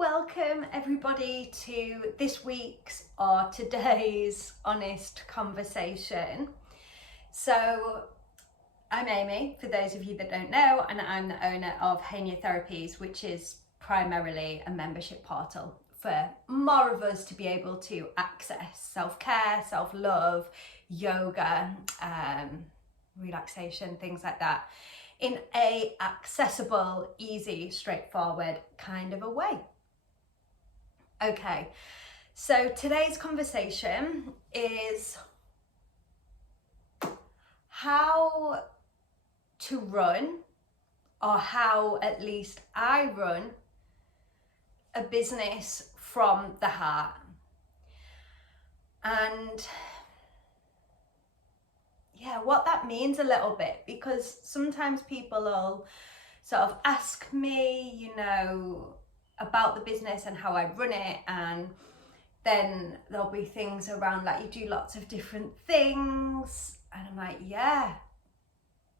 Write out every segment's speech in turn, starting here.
Welcome everybody to this week's or today's honest conversation. So I'm Amy, for those of you that don't know, and I'm the owner of Hania Therapies, which is primarily a membership portal for more of us to be able to access self-care, self-love, yoga, relaxation, things like that in a accessible, easy, straightforward kind of a way. Okay, so today's conversation is how to run, or how at least I run, a business from the heart. And yeah, what that means a little bit, because sometimes people will sort of ask me, about the business and how I run it, and then there'll be things around like, you do lots of different things, and I'm like, yeah,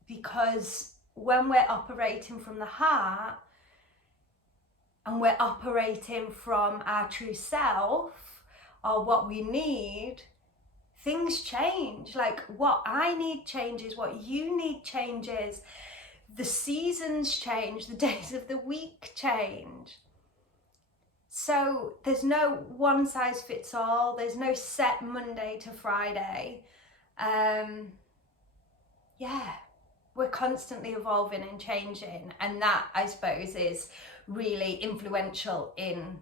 because when we're operating from the heart and we're operating from our true self, or what we need, things change. Like, what I need changes, what you need changes, the seasons change, the days of the week change. So there's no one size fits all, there's no set Monday to Friday. We're constantly evolving and changing, and that, I suppose, is really influential in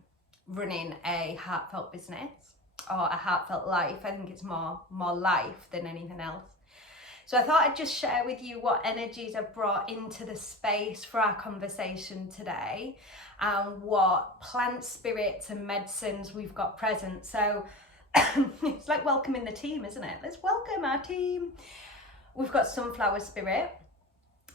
running a heartfelt business or a heartfelt life. I think it's more life than anything else. So I thought I'd just share with you what energies I've brought into the space for our conversation today, and what plant spirits and medicines we've got present. So it's like welcoming the team, isn't it? Let's welcome our team. We've got sunflower spirit.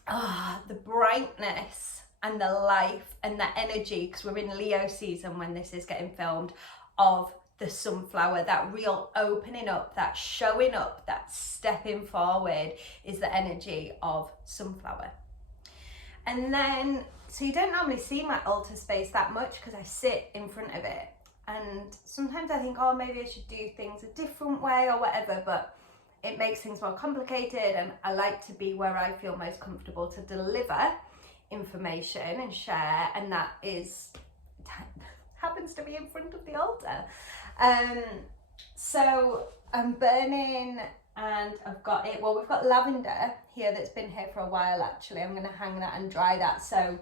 The brightness and the life and the energy, because we're in Leo season when this is getting filmed, of the sunflower, that real opening up, that showing up, that stepping forward, is the energy of sunflower. And then, so you don't normally see my altar space that much because I sit in front of it, and sometimes I think, oh, maybe I should do things a different way or whatever, but it makes things more complicated, and I like to be where I feel most comfortable to deliver information and share, and that happens to be in front of the altar. So I'm burning, and I've got it, well, we've got lavender here that's been here for a while actually. I'm going to hang that and dry that. So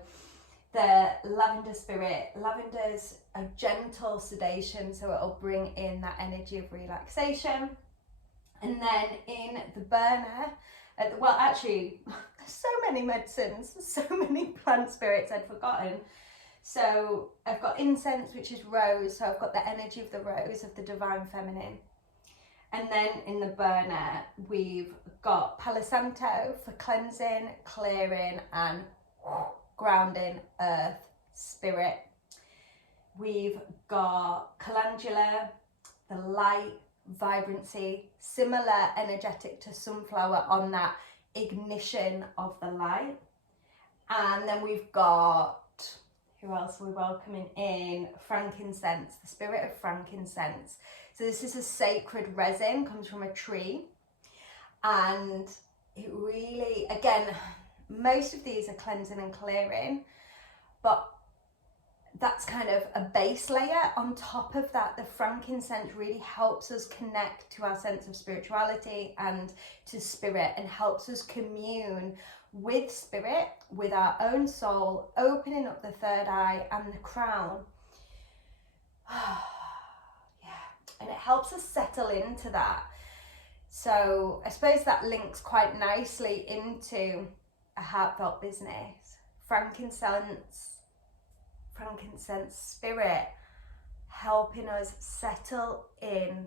the lavender spirit, lavender's a gentle sedation, so it'll bring in that energy of relaxation. And then in the burner, well, actually, there's so many medicines, so many plant spirits I'd forgotten. So I've got incense, which is rose, so I've got the energy of the rose, of the divine feminine. And then in the burner, we've got Palo Santo for cleansing, clearing, and grounding earth spirit. We've got calendula, the light, vibrancy, similar energetic to sunflower on that ignition of the light. And then we've got, who else are we welcoming in? Frankincense, the spirit of frankincense. So this is a sacred resin, comes from a tree, and it really, again, most of these are cleansing and clearing, but that's kind of a base layer. On top of that, the frankincense really helps us connect to our sense of spirituality and to spirit, and helps us commune with spirit, with our own soul, opening up the third eye and the crown. And it helps us settle into that. So I suppose that links quite nicely into a heartfelt business. Frankincense spirit, helping us settle in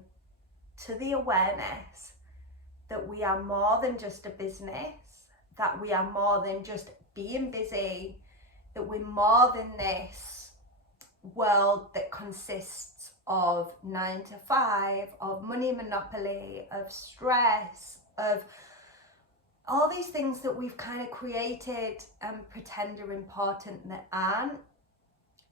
to the awareness that we are more than just a business, that we are more than just being busy, that we're more than this world that consists of 9 to 5, of money monopoly, of stress, of all these things that we've kind of created and pretend are important that aren't.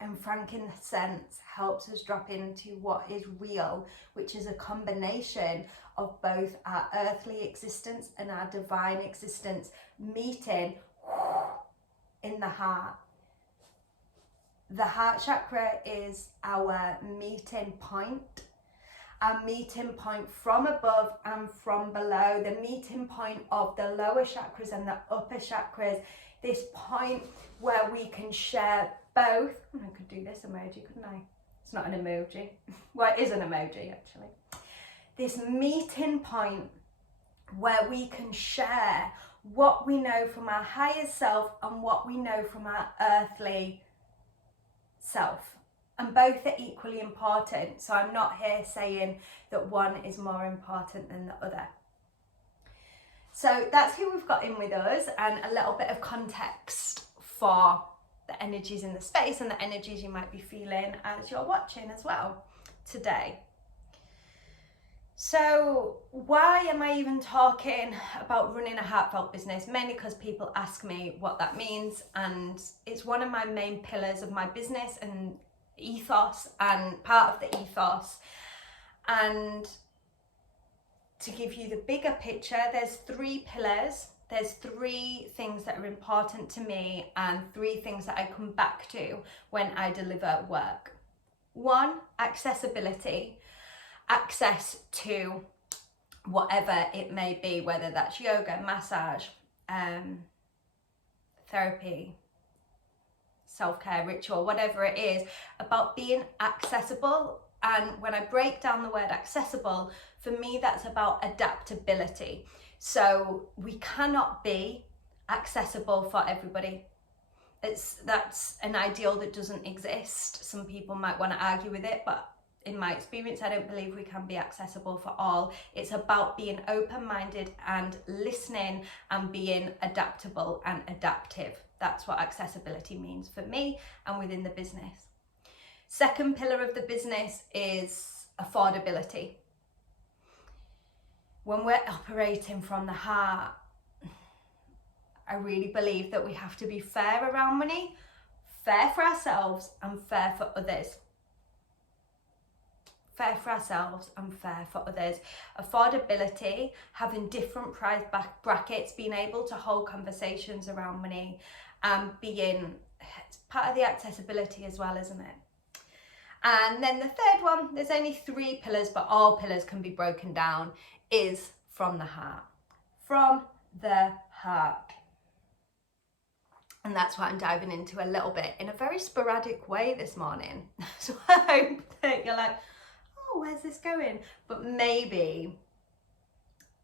And frankincense helps us drop into what is real, which is a combination of both our earthly existence and our divine existence meeting in the heart. The heart chakra is our meeting point. Our meeting point from above and from below, the meeting point of the lower chakras and the upper chakras, this point where we can share both. I could do this emoji, couldn't I? It's not an emoji. Well, it is an emoji actually. This meeting point where we can share what we know from our higher self and what we know from our earthly self. And both are equally important. So I'm not here saying that one is more important than the other. So that's who we've got in with us, and a little bit of context for the energies in the space and the energies you might be feeling as you're watching as well today. So why am I even talking about running a heartfelt business? Mainly because people ask me what that means, and it's one of my main pillars of my business and ethos, and part of the ethos. And to give you the bigger picture, there's 3 pillars. There's 3 things that are important to me and 3 things that I come back to when I deliver work. 1, accessibility. Access to whatever it may be, whether that's yoga, massage, therapy, self-care, ritual, whatever it is, about being accessible. And when I break down the word accessible, for me that's about adaptability. So we cannot be accessible for everybody. That's an ideal that doesn't exist. Some people might want to argue with it, but in my experience, I don't believe we can be accessible for all. It's about being open-minded and listening and being adaptable and adaptive. That's what accessibility means for me and within the business. Second pillar of the business is affordability. When we're operating from the heart, I really believe that we have to be fair around money, fair for ourselves and fair for others. Fair for ourselves and fair for others. Affordability, having different price brackets, being able to hold conversations around money, and being, it's part of the accessibility as well, isn't it? And then the third one, there's only 3 pillars, but all pillars can be broken down, is from the heart. From the heart. And that's what I'm diving into a little bit in a very sporadic way this morning. So I hope that you're like, oh, where's this going? But maybe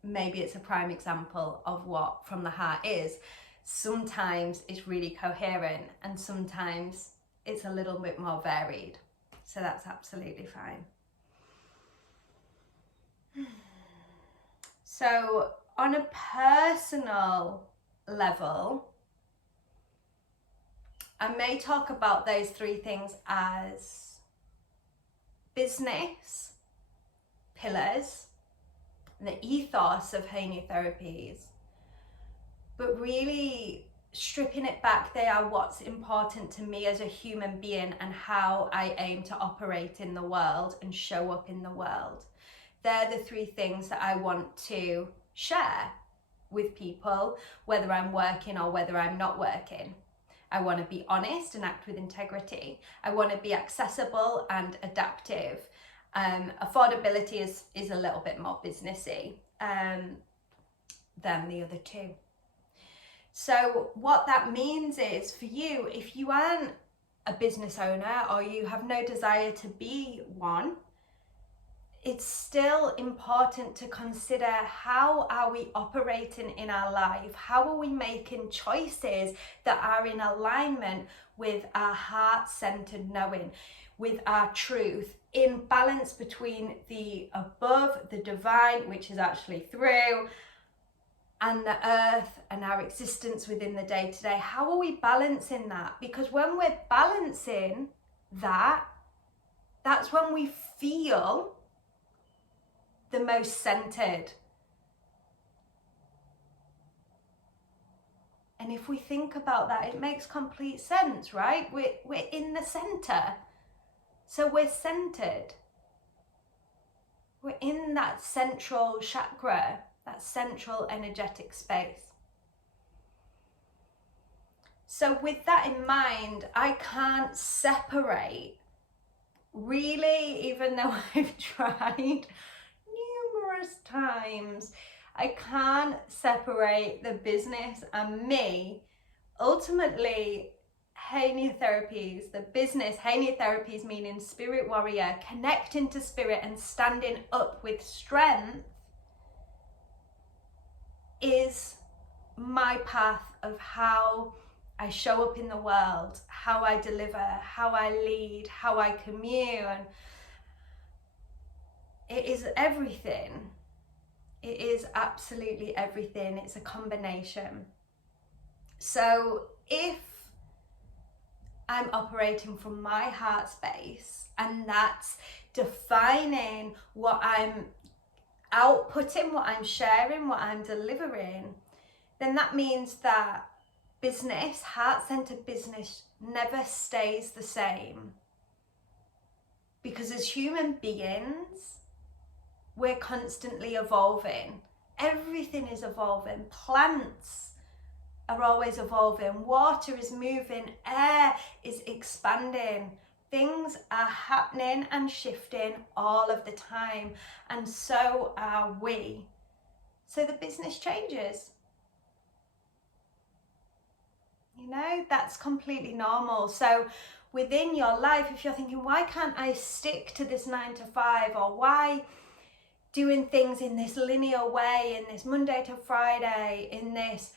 it's a prime example of what from the heart is. Sometimes it's really coherent and sometimes it's a little bit more varied. So that's absolutely fine. So on a personal level, I may talk about those 3 things as business pillars, the ethos of Haney Therapies, but really stripping it back, they are what's important to me as a human being and how I aim to operate in the world and show up in the world. They're the 3 things that I want to share with people, whether I'm working or whether I'm not working. I want to be honest and act with integrity. I want to be accessible and adaptive. Affordability is a little bit more businessy than the other 2. So what that means is for you, if you aren't a business owner or you have no desire to be one, it's still important to consider, how are we operating in our life? How are we making choices that are in alignment with our heart-centered knowing, with our truth, in balance between the above, the divine, which is actually through, and the earth and our existence within the day-to-day? How are we balancing that? Because when we're balancing that, that's when we feel the most centered. And if we think about that, it makes complete sense, right? We're in the center. So we're centered. We're in that central chakra, that central energetic space. So with that in mind, I can't separate, really, even though I've tried numerous times, I can't separate the business and me. Ultimately, Hania Therapies, the business, Hania Therapies meaning spirit warrior, connecting to spirit and standing up with strength, is my path of how I show up in the world, how I deliver, how I lead, how I commune. It is everything. It is absolutely everything. It's a combination. So if I'm operating from my heart space, and that's defining what I'm outputting, what I'm sharing, what I'm delivering, then that means that business, heart-centered business, never stays the same. Because as human beings, we're constantly evolving. Everything is evolving. Plants are always evolving. Water is moving. Air is expanding. Things are happening and shifting all of the time. And so are we. So the business changes. You know, that's completely normal. So within your life, if you're thinking, why can't I stick to this 9 to 5, or why doing things in this linear way, in this Monday to Friday, in this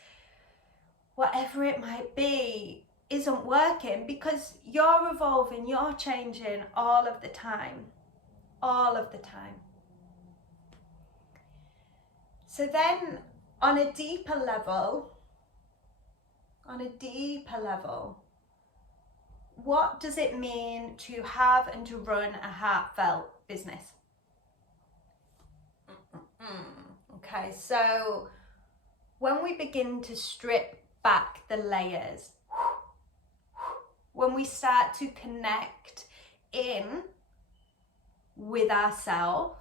whatever it might be, isn't working? Because you're evolving, you're changing all of the time. All of the time. So then on a deeper level, what does it mean to have and to run a heartfelt business? Okay, so when we begin to strip back the layers, when we start to connect in with ourselves,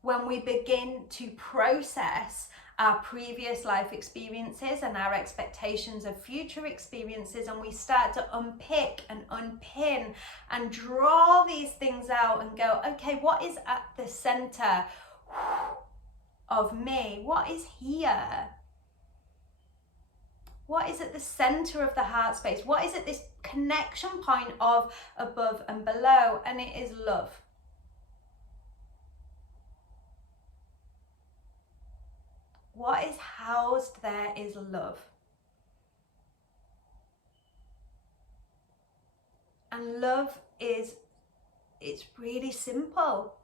when we begin to process our previous life experiences and our expectations of future experiences, and we start to unpick and unpin and draw these things out and go, okay, what is at the center of me? What is here? What is at the center of the heart space? What is at this connection point of above and below? And it is love. What is housed there is love. And love is, it's really simple.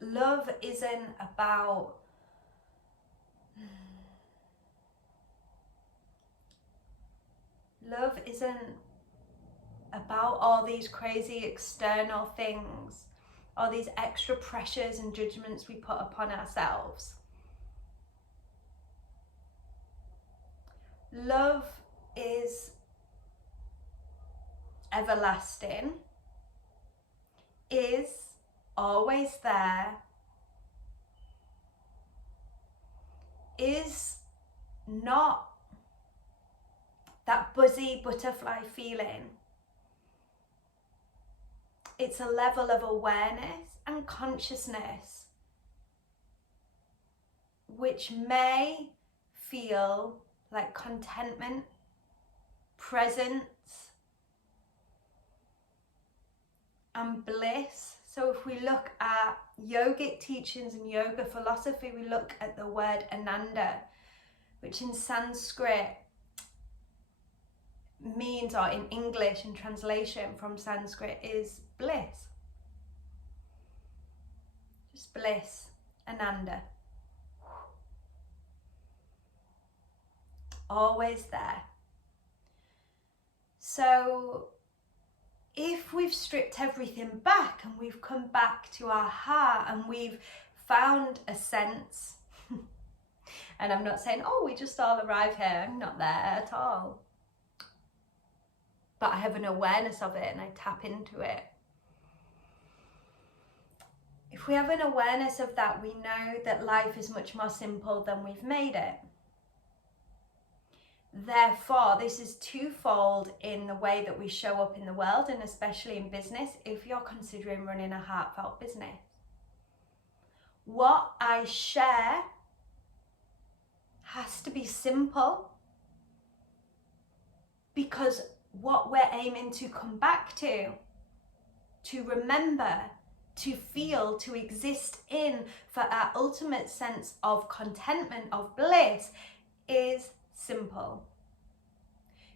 Love isn't about all these crazy external things, all these extra pressures and judgments we put upon ourselves. Love is everlasting, is always there, is not that buzzy butterfly feeling. It's a level of awareness and consciousness which may feel like contentment, presence, and bliss. So if we look at yogic teachings and yoga philosophy, we look at the word Ananda, which in Sanskrit means, or in English, in translation from Sanskrit, is bliss. Just bliss, Ananda. Always there. So if we've stripped everything back and we've come back to our heart and we've found a sense And I'm not saying, oh, we just all arrive here. I'm not there at all. But I have an awareness of it and I tap into it. If we have an awareness of that, we know that life is much more simple than we've made it. Therefore, this is twofold in the way that we show up in the world, and especially in business, if you're considering running a heartfelt business. What I share has to be simple, because what we're aiming to come back to remember, to feel, to exist in, for our ultimate sense of contentment, of bliss, is simple.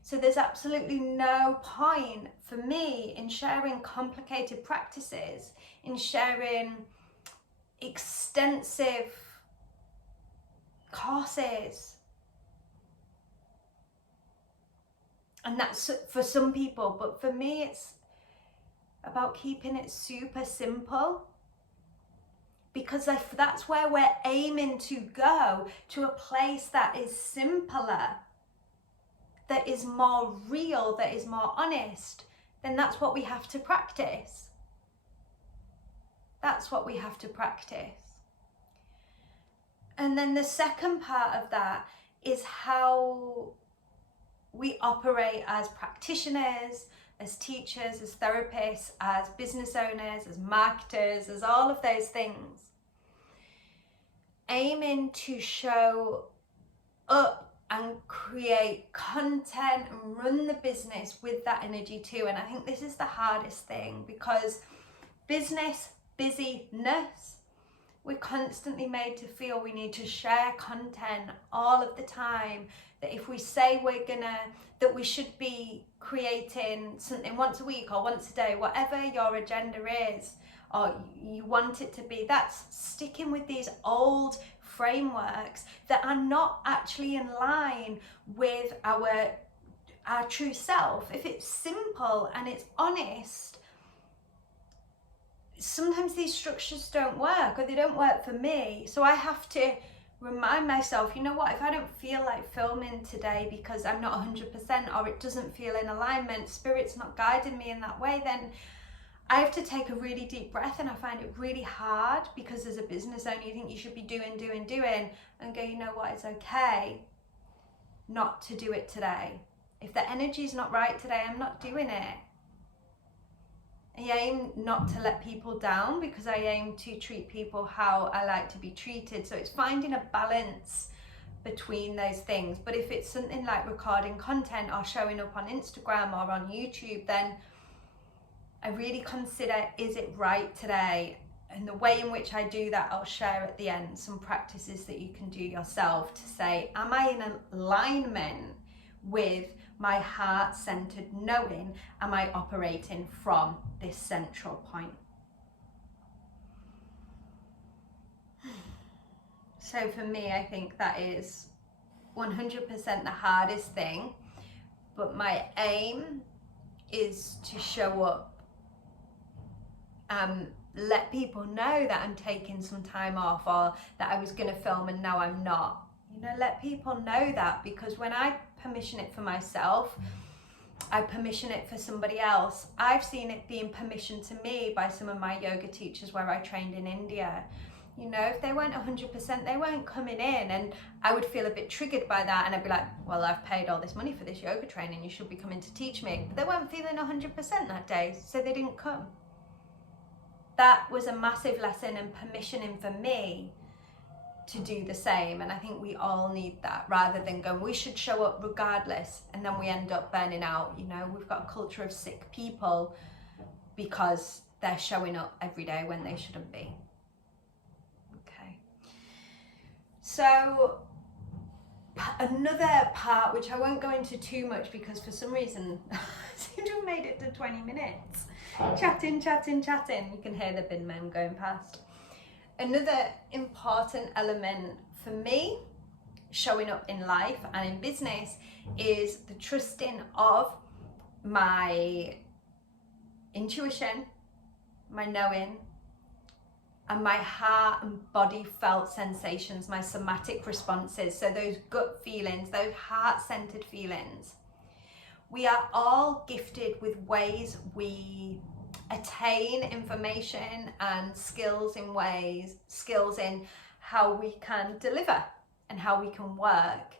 So there's absolutely no point for me in sharing complicated practices, in sharing extensive courses. And that's for some people, but for me it's about keeping it super simple, because that's where we're aiming to go, to a place that is simpler, that is more real, that is more honest. Then that's what we have to practice. That's what we have to practice. And then the second part of that is how we operate as practitioners, as teachers, as therapists, as business owners, as marketers, as all of those things. Aiming to show up and create content and run the business with that energy too. And I think this is the hardest thing, because business busyness, we're constantly made to feel we need to share content all of the time, that if we say that we should be creating something once a week or once a day, whatever your agenda is, or you want it to be, that's sticking with these old frameworks that are not actually in line with our true self. If it's simple and it's honest, sometimes these structures don't work, or they don't work for me. So I have to remind myself, you know what, if I don't feel like filming today because I'm not 100%, or it doesn't feel in alignment, spirit's not guiding me in that way, then I have to take a really deep breath. And I find it really hard, because as a business owner, you think you should be doing, and go, you know what, it's okay not to do it today. If the energy's not right today, I'm not doing it. I aim not to let people down, because I aim to treat people how I like to be treated. So it's finding a balance between those things. But if it's something like recording content or showing up on Instagram or on YouTube, then I really consider, is it right today? And the way in which I do that, I'll share at the end some practices that you can do yourself to say, am I in alignment with my heart-centered knowing? Am I operating from this central point? So for me, I think that is 100% the hardest thing, but my aim is to show up, let people know that I'm taking some time off, or that I was going to film and now I'm not. You know, let people know that, because when I permission it for myself, I permission it for somebody else. I've seen it being permissioned to me by some of my yoga teachers where I trained in India. You know, if they weren't 100%, they weren't coming in, and I would feel a bit triggered by that, and I'd be like, well, I've paid all this money for this yoga training, you should be coming to teach me. But they weren't feeling 100% that day, so they didn't come. That was a massive lesson and permissioning for me to do the same. And I think we all need that, rather than going, we should show up regardless, and then we end up burning out. You know, we've got a culture of sick people because they're showing up every day when they shouldn't be. Okay. So another part, which I won't go into too much, because for some reason I seem to have made it to 20 minutes. Chatting. You can hear the bin men going past. Another important element for me, showing up in life and in business, is the trusting of my intuition, my knowing, and my heart and body felt sensations, my somatic responses, so those gut feelings, those heart-centered feelings. We are all gifted with ways we attain information and skills in how we can deliver and how we can work.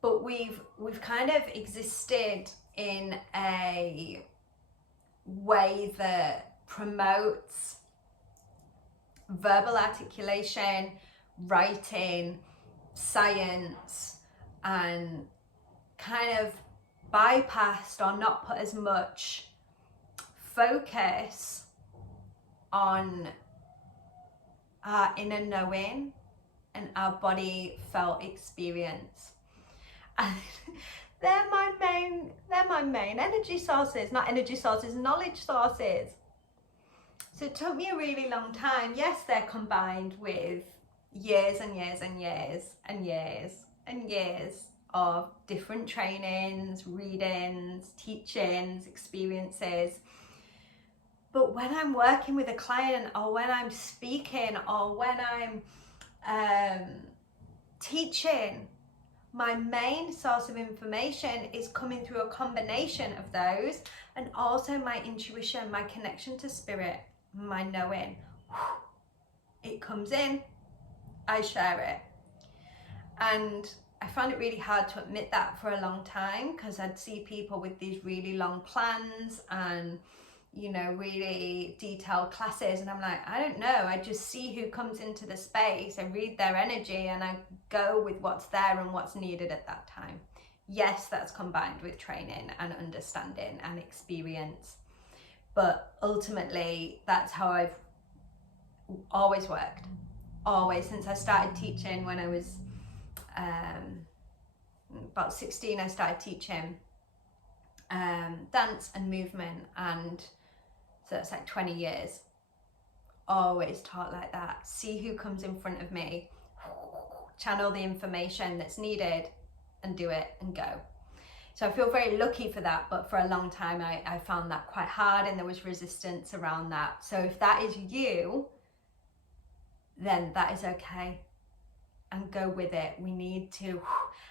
But we've kind of existed in a way that promotes verbal articulation, writing, science, and kind of bypassed or not put as much focus on our inner knowing and our body felt experience. And they're my main energy sources, not energy sources, knowledge sources. So it took me a really long time. Yes, they're combined with years and years and years and years and years of different trainings, readings, teachings, experiences. But when I'm working with a client, or when I'm speaking, or when I'm teaching, my main source of information is coming through a combination of those, and also my intuition, my connection to spirit, my knowing. It comes in, I share it. And I found it really hard to admit that for a long time, because I'd see people with these really long plans and, you know, really detailed classes, and I'm like, I don't know, I just see who comes into the space, I read their energy, and I go with what's there and what's needed at that time. Yes, that's combined with training and understanding and experience, but ultimately that's how I've always worked, always, since I started teaching when I was about 16. I started teaching dance and movement, and so that's like 20 years. Always taught like that. See who comes in front of me, channel the information that's needed, and do it and go. So I feel very lucky for that, but for a long time I found that quite hard, and there was resistance around that. So if that is you, then that is okay, and go with it. We need to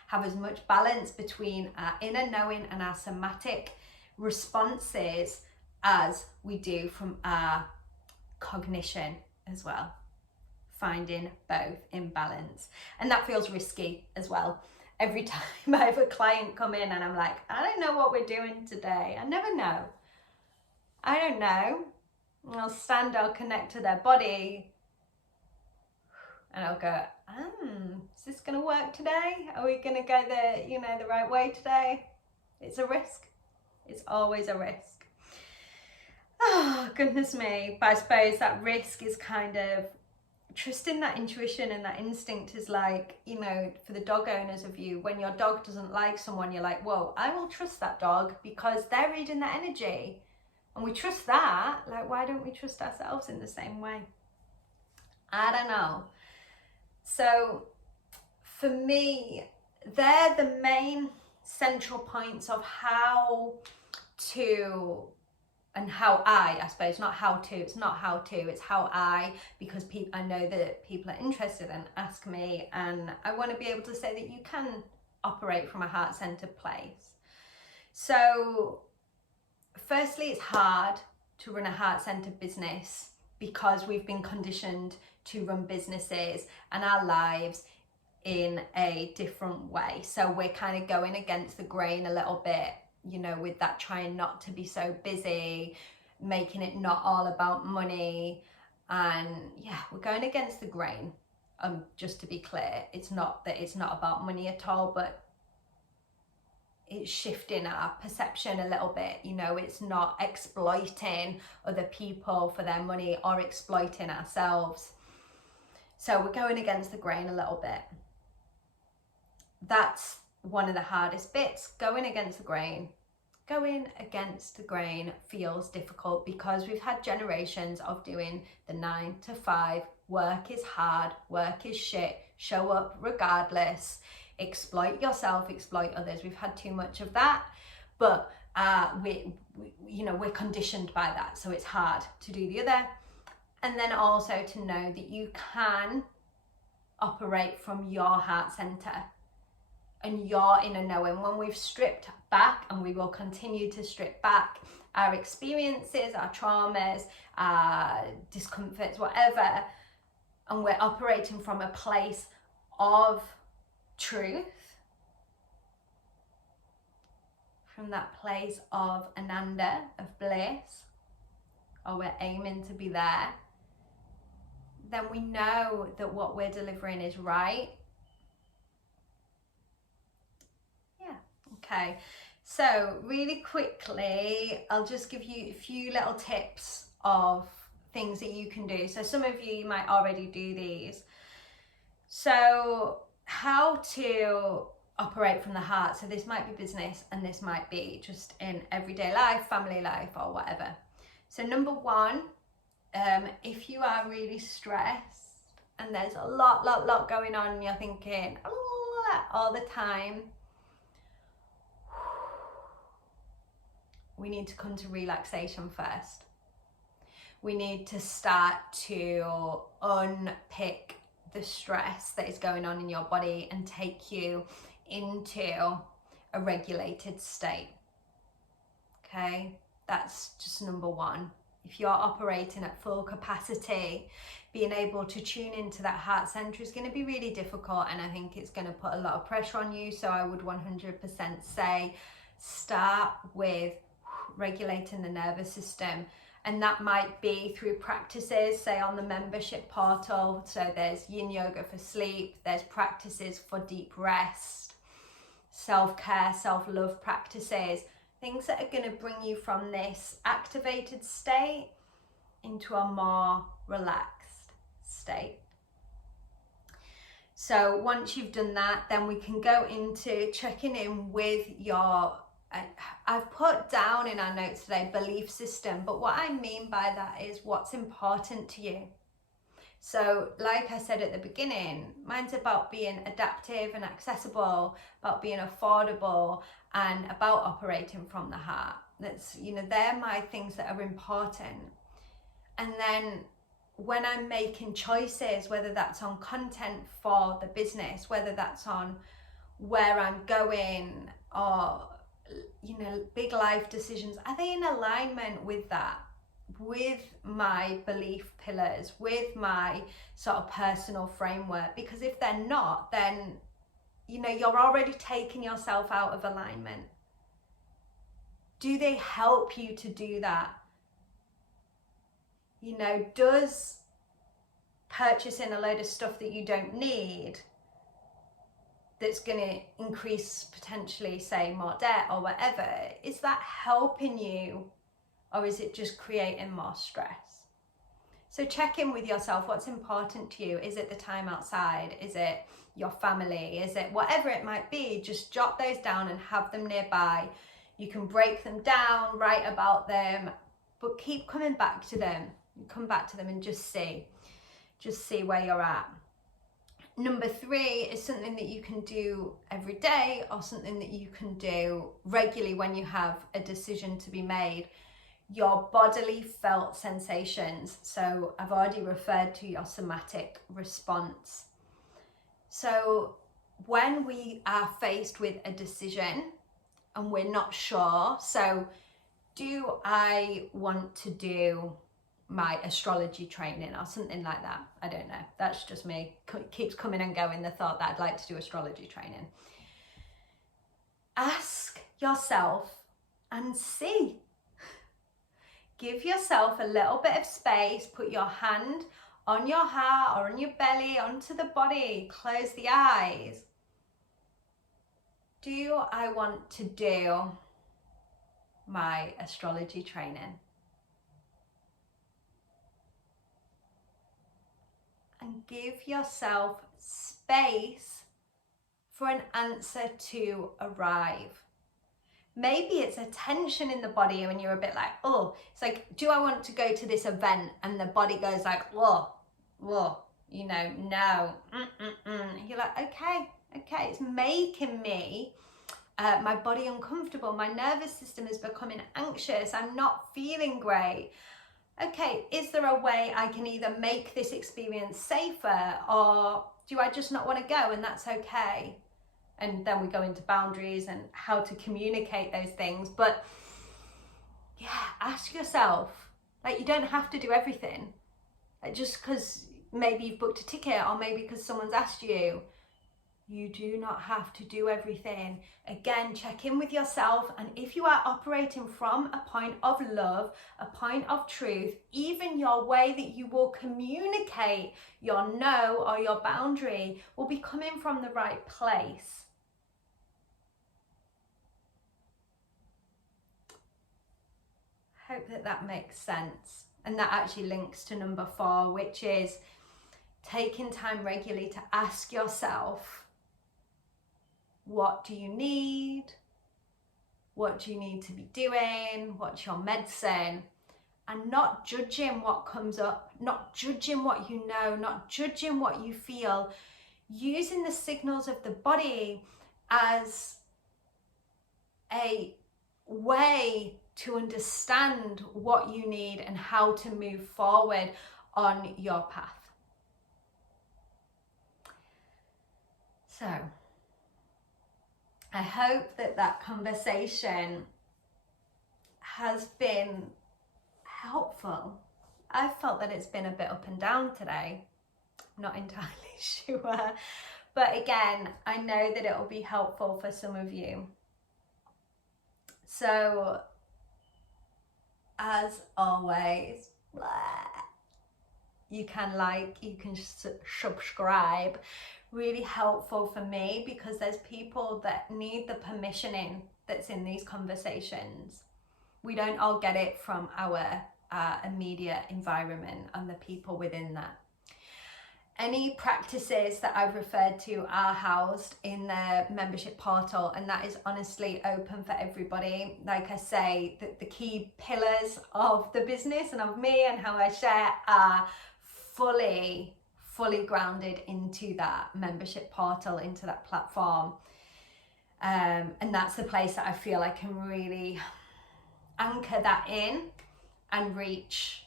have as much balance between our inner knowing and our somatic responses as we do from our cognition as well. Finding both in balance. And that feels risky as well. Every time I have a client come in and I'm like, I don't know what we're doing today. I never know. I don't know. And I'll stand, I'll connect to their body, and I'll go, is this gonna work today? Are we gonna go the right way today? It's a risk. It's always a risk. Oh, goodness me. But I suppose that risk is kind of trusting that intuition, and that instinct is like, you know, for the dog owners of you, when your dog doesn't like someone, you're like, whoa, I will trust that dog because they're reading the energy. And we trust that. Like, why don't we trust ourselves in the same way? I don't know. So for me, they're the main central points of how to, and how I suppose, not how to, it's not how to, it's how I, because I know that people are interested and ask me, and I want to be able to say that you can operate from a heart-centered place. So firstly, it's hard to run a heart-centered business because we've been conditioned to run businesses and our lives in a different way. So we're kind of going against the grain a little bit, you know, with that, trying not to be so busy, making it not all about money. And yeah, we're going against the grain. Just to be clear, it's not that it's not about money at all, but it's shifting our perception a little bit. You know, it's not exploiting other people for their money or exploiting ourselves. So we're going against the grain a little bit. That's one of the hardest bits, going against the grain. Going against the grain feels difficult because we've had generations of doing the 9 to 5. Work is hard, work is shit, show up regardless, exploit yourself, exploit others. We've had too much of that, but we're conditioned by that. So it's hard to do the other. And then also to know that you can operate from your heart center and your inner knowing. When we've stripped back, and we will continue to strip back our experiences, our traumas, our discomforts, whatever, and we're operating from a place of truth, from that place of ananda, of bliss, or we're aiming to be there, then we know that what we're delivering is right. Yeah, okay. So really quickly, I'll just give you a few little tips of things that you can do. So some of you might already do these. So how to operate from the heart. So this might be business, and this might be just in everyday life, family life, or whatever. So number one, if you are really stressed and there's a lot going on and you're thinking all the time, we need to come to relaxation first. We need to start to unpick the stress that is going on in your body and take you into a regulated state. Okay, that's just number one. If you're operating at full capacity, being able to tune into that heart center is going to be really difficult, and I think it's going to put a lot of pressure on you. So I would 100% say start with regulating the nervous system, and that might be through practices, say on the membership portal. So there's yin yoga for sleep, there's practices for deep rest, self-care, self-love practices, things that are going to bring you from this activated state into a more relaxed state. So once you've done that, then we can go into checking in with your, I've put down in our notes today, belief system, but what I mean by that is what's important to you. So like I said at the beginning, mine's about being adaptive and accessible, about being affordable, and about operating from the heart. That's, you know, they're my things that are important. And then when I'm making choices, whether that's on content for the business, whether that's on where I'm going, or, you know, big life decisions, are they in alignment with that? With my belief pillars, with my sort of personal framework? Because if they're not, then, you know, you're already taking yourself out of alignment. Do they help you to do that? You know, does purchasing a load of stuff that you don't need, that's going to increase potentially, say, more debt or whatever, is that helping you? Or is it just creating more stress? So check in with yourself. What's important to you? Is it the time outside? Is it your family? Is it whatever it might be? Just jot those down and have them nearby. You can break them down, write about them, but keep coming back to them. Come back to them and just see where you're at. Number 3 is something that you can do every day, or something that you can do regularly when you have a decision to be made. Your bodily felt sensations. So I've already referred to your somatic response. So when we are faced with a decision and we're not sure, so do I want to do my astrology training or something like that? I don't know. That's just me. Keeps coming and going, the thought that I'd like to do astrology training. Ask yourself and see. Give yourself a little bit of space. Put your hand on your heart or on your belly, onto the body. Close the eyes. Do I want to do my astrology training? And give yourself space for an answer to arrive. Maybe it's a tension in the body when you're a bit like, oh, it's like, do I want to go to this event? And the body goes like, whoa, you know, no. You're like, okay, it's making me, my body uncomfortable. My nervous system is becoming anxious. I'm not feeling great. okay, is there a way I can either make this experience safer, or do I just not want to go, and that's okay? And then we go into boundaries and how to communicate those things. But yeah, ask yourself, like, you don't have to do everything. Like, just because maybe you've booked a ticket, or maybe because someone's asked you, you do not have to do everything. Again, check in with yourself, and if you are operating from a point of love, a point of truth, even your way that you will communicate your no or your boundary will be coming from the right place. Hope that makes sense. And that actually links to number 4, which is taking time regularly to ask yourself, what do you need? What do you need to be doing? What's your medicine? And not judging what comes up, not judging what you know, not judging what you feel, using the signals of the body as a way to understand what you need and how to move forward on your path. So I hope that conversation has been helpful. I felt that it's been a bit up and down today. I'm not entirely sure. But again, I know that it will be helpful for some of you. So, as always, you can subscribe. Really helpful for me, because there's people that need the permissioning that's in these conversations. We don't all get it from our immediate environment and the people within that. Any practices that I've referred to are housed in the membership portal, and that is honestly open for everybody. Like I say, the key pillars of the business and of me and how I share are fully grounded into that membership portal, into that platform. And that's the place that I feel I can really anchor that in and reach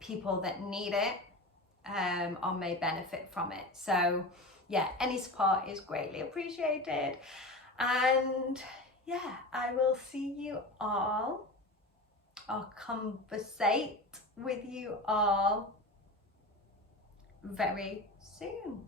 people that need it or may benefit from it. So yeah, any support is greatly appreciated. And yeah, I will see you all, or conversate with you all very soon.